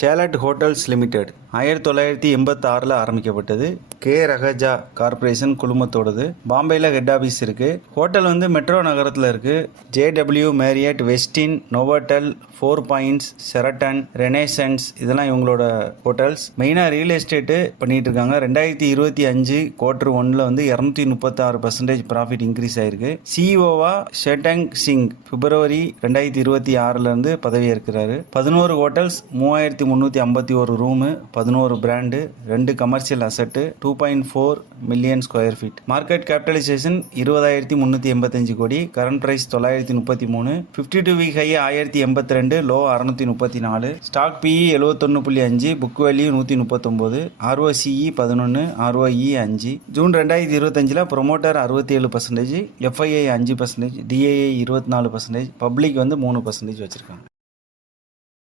Salad hotels limited 1986 ஆரம்பிக்கப்பட்டது. K Raheja corporation குழுமத்தோடது. பாம்பேயில் ஹெட் ஆஃபீஸ் இருக்குது. ஹோட்டல் வந்து மெட்ரோ நகரத்தில் இருக்குது. JW Marriott, Westin, Novotel, 4 points, Sheraton, Renaissance இதெல்லாம் இவங்களோட ஹோட்டல்ஸ். மெயினாக ரியல் எஸ்டேட்டு பண்ணிகிட்டு இருக்காங்க. 2025 Q1 வந்து 236% ப்ராஃபிட் இன்க்ரீஸ் ஆயிருக்கு. சிஇஓவா ஷெட்டங் சிங் பிப்ரவரி 2026 பதவி ஏற்கிறாரு. 11 hotels, 3351 room, 11 brand, 2 commercial asset, 2.4 million square feet. Market capitalisation 20,385 crore. Current price 933. 52 week high 1082, low 634. Stock PE 71.5, book value 139, ROCE 11, ROE 5. June 2025 promoter 67%, FII 5%, DII 24%, public வந்து 3% வச்சிருக்காங்க.